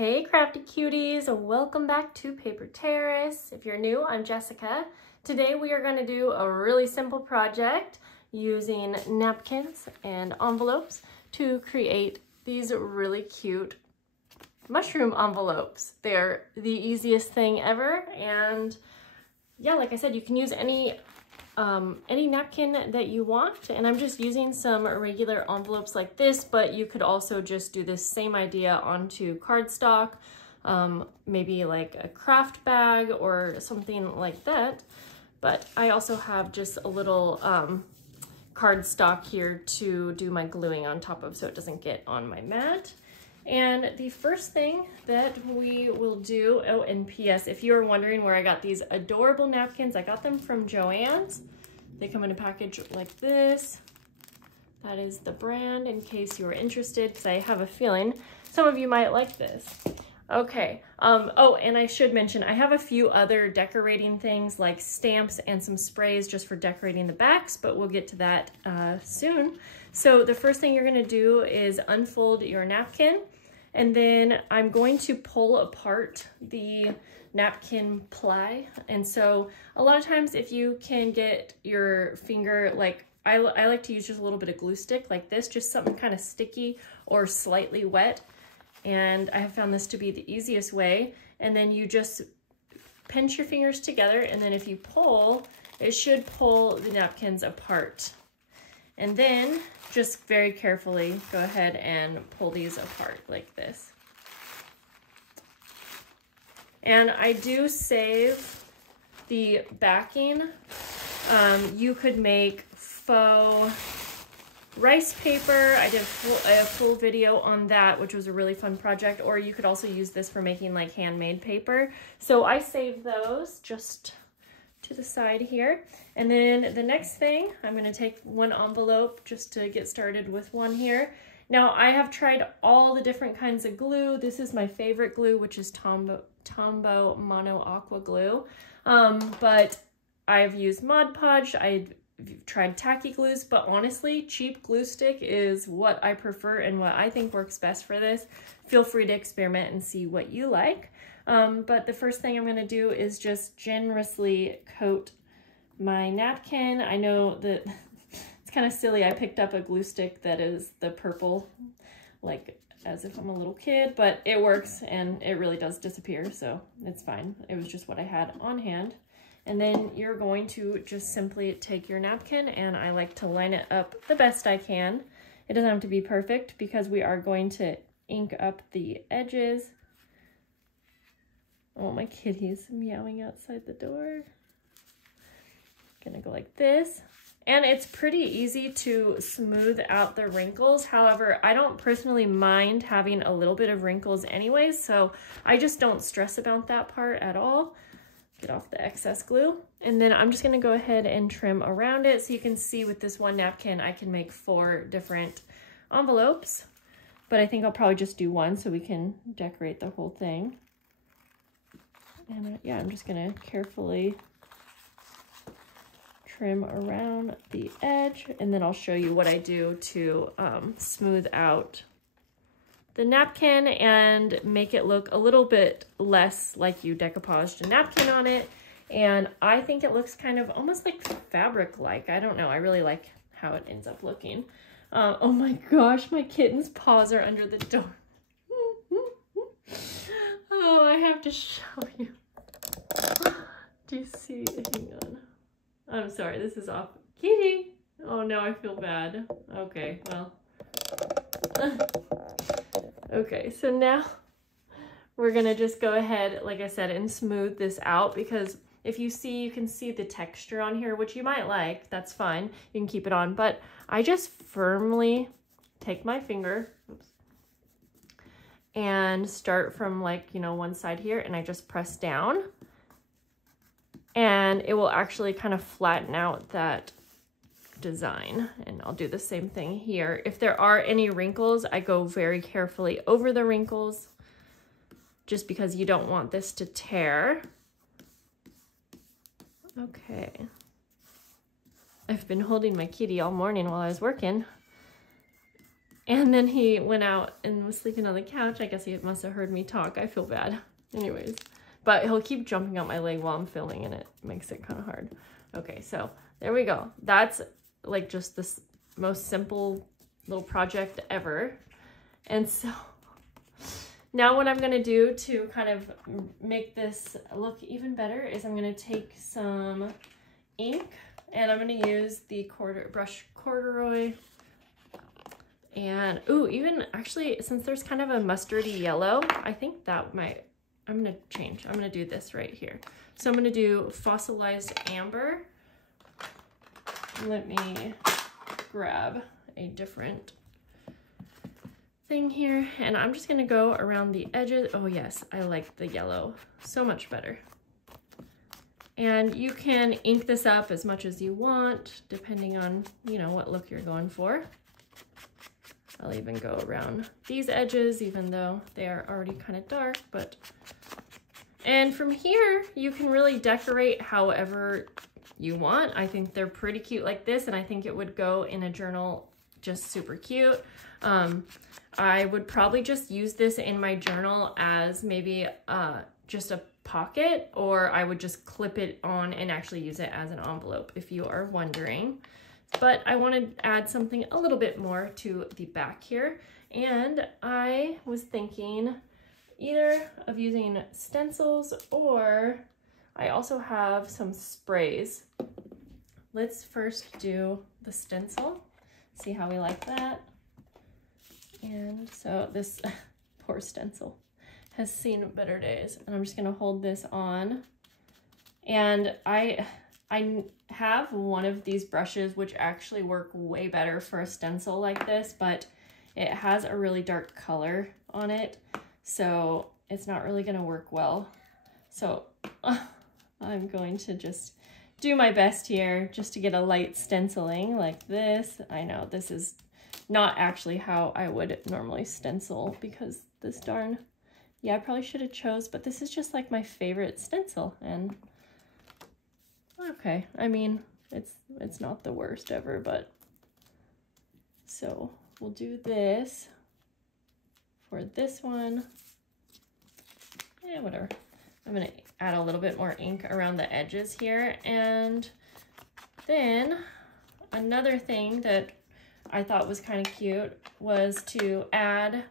Hey crafty cuties, welcome back to Paper Terrace. If you're new, I'm Jessica. Today we are going to do a really simple project using napkins and envelopes to create these really cute mushroom envelopes. They're the easiest thing ever, and yeah, like I said, you can use any napkin that you want, and I'm just using some regular envelopes like this, but you could also just do this same idea onto cardstock, maybe like a craft bag or something like that. But I also have just a little cardstock here to do my gluing on top of so it doesn't get on my mat. And the first thing that we will do, oh, and P.S. if you are wondering where I got these adorable napkins, I got them from Joann's. They come in a package like this. That is the brand, in case you were interested, because I have a feeling some of you might like this. Okay, oh, and I should mention, I have a few other decorating things like stamps and some sprays just for decorating the backs, but we'll get to that soon. So the first thing you're gonna do is unfold your napkin, and then I'm going to pull apart the napkin ply. And so a lot of times if you can get your finger, like I like to use just a little bit of glue stick like this, just something kind of sticky or slightly wet. And I have found this to be the easiest way. And then you just pinch your fingers together, and then if you pull, it should pull the napkins apart. And then just very carefully go ahead and pull these apart like this. And I do save the backing. You could make faux rice paper. I did a full video on that, which was a really fun project, or you could also use this for making like handmade paper. So I saved those just to the side here. And then the next thing, I'm going to take one envelope just to get started with one here. Now I have tried all the different kinds of glue. This is my favorite glue, which is Tombow Mono Aqua glue. But I've used Mod Podge, I've tried tacky glues, but honestly, cheap glue stick is what I prefer and what I think works best for this. Feel free to experiment and see what you like. But the first thing I'm going to do is just generously coat my napkin. I know that it's kind of silly. I picked up a glue stick that is the purple, like as if I'm a little kid, but it works and it really does disappear, so it's fine. It was just what I had on hand. And then you're going to just simply take your napkin, and I like to line it up the best I can. It doesn't have to be perfect because we are going to ink up the edges. Oh, my kitty's meowing outside the door. Gonna go like this. And it's pretty easy to smooth out the wrinkles. However, I don't personally mind having a little bit of wrinkles anyways, so I just don't stress about that part at all. Get off the excess glue. And then I'm just gonna go ahead and trim around it. So you can see with this one napkin, I can make 4 different envelopes, but I think I'll probably just do one so we can decorate the whole thing. And yeah, I'm just gonna carefully trim around the edge, and then I'll show you what I do to smooth out the napkin and make it look a little bit less like you decoupaged a napkin on it. And I think it looks kind of almost like fabric-like. I don't know, I really like how it ends up looking. Oh my gosh, my kitten's paws are under the door. Oh, I have to show you. Do you see? Hang on. I'm sorry, this is off. Kitty! Oh no, I feel bad. Okay, well. Okay, so now we're gonna just go ahead, like I said, and smooth this out, because if you see, you can see the texture on here, which you might like, that's fine. You can keep it on, but I just firmly take my finger, oops, and start from like, you know, one side here, and I just press down, and it will actually kind of flatten out that design. And I'll do the same thing here. If there are any wrinkles, I go very carefully over the wrinkles, just because you don't want this to tear. Okay. I've been holding my kitty all morning while I was working. And then he went out and was sleeping on the couch. I guess he must have heard me talk. I feel bad. Anyways, but he'll keep jumping on my leg while I'm filming and it makes it kind of hard. Okay, so there we go. That's like just this most simple little project ever. And so now what I'm gonna do to kind of make this look even better is I'm gonna take some ink and I'm gonna use the brush corduroy. And ooh, even actually, since there's kind of a mustardy yellow, I think that might, I'm gonna do this right here. So I'm gonna do fossilized amber. Let me grab a different thing here, and I'm just gonna go around the edges. Oh yes, I like the yellow so much better. And you can ink this up as much as you want, depending on, you know, what look you're going for. I'll even go around these edges, even though they are already kind of dark, but, and from here, you can really decorate however you want. I think they're pretty cute like this, and I think it would go in a journal just super cute. I would probably just use this in my journal as maybe just a pocket, or I would just clip it on and actually use it as an envelope if you are wondering. But I want to add something a little bit more to the back here. And I was thinking either of using stencils, or I also have some sprays. Let's first do the stencil, see how we like that. And so this poor stencil has seen better days. And I'm just gonna hold this on. And I have one of these brushes which actually work way better for a stencil like this, but it has a really dark color on it, so it's not really gonna work well. So I'm going to just do my best here just to get a light stenciling like this. I know this is not actually how I would normally stencil because this darn, yeah, I probably should have chose, but this is just like my favorite stencil. And okay, I mean, it's not the worst ever, but so we'll do this for this one. Yeah, whatever. I'm gonna add a little bit more ink around the edges here. And then another thing that I thought was kind of cute was to add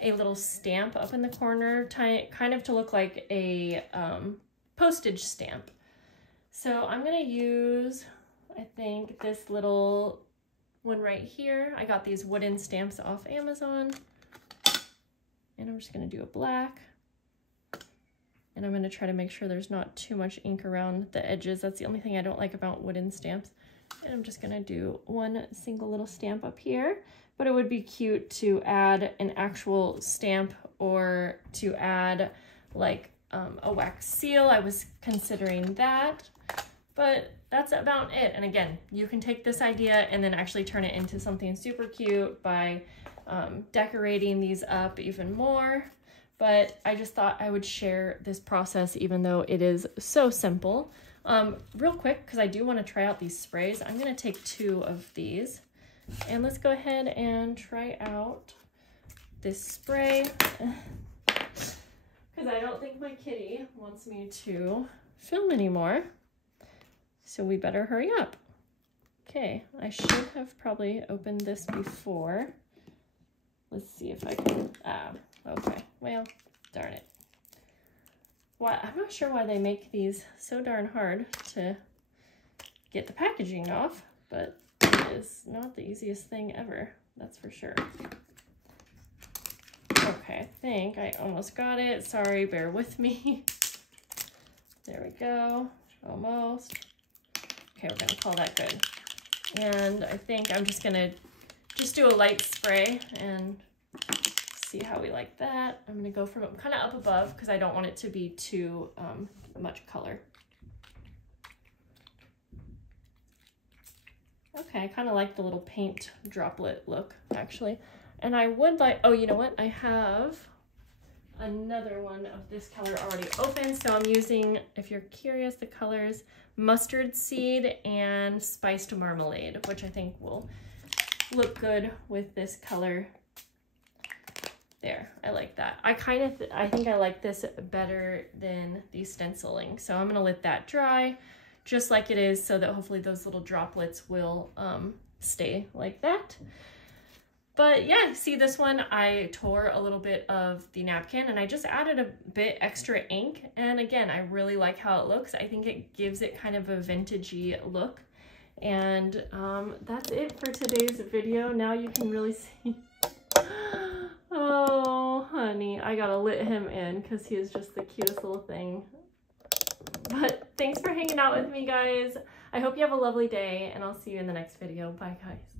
a little stamp up in the corner, kind of to look like a postage stamp. So I'm gonna use, I think, this little one right here. I got these wooden stamps off Amazon. And I'm just gonna do a black. And I'm gonna try to make sure there's not too much ink around the edges. That's the only thing I don't like about wooden stamps. And I'm just gonna do one single little stamp up here. But it would be cute to add an actual stamp, or to add like a wax seal. I was considering that. But that's about it. And again, you can take this idea and then actually turn it into something super cute by decorating these up even more. But I just thought I would share this process, even though it is so simple. Real quick, because I do want to try out these sprays, I'm going to take 2 of these. And let's go ahead and try out this spray. Because I don't think my kitty wants me to film anymore. So we better hurry up. Okay, I should have probably opened this before. Let's see if I can, okay, well, darn it. Why, I'm not sure why they make these so darn hard to get the packaging off, but it is not the easiest thing ever, that's for sure. Okay, I think I almost got it. Sorry, bear with me. There we go, almost. Okay, we're gonna call that good. And I think I'm just gonna do a light spray and see how we like that. I'm gonna go from kind of up above because I don't want it to be too much color. Okay, I kind of like the little paint droplet look, actually. And I would like, oh, you know what? I have another one of this color already open. So I'm using, if you're curious, the colors Mustard Seed and Spiced Marmalade, which I think will look good with this color There, I like that. I think I like this better than the stenciling. So I'm gonna let that dry just like it is so that hopefully those little droplets will stay like that. But yeah, see this one, I tore a little bit of the napkin and I just added a bit extra ink. And again, I really like how it looks. I think it gives it kind of a vintagey look. And that's it for today's video. Now you can really see. Oh, honey, I gotta let him in because he is just the cutest little thing. But thanks for hanging out with me, guys. I hope you have a lovely day, and I'll see you in the next video. Bye, guys.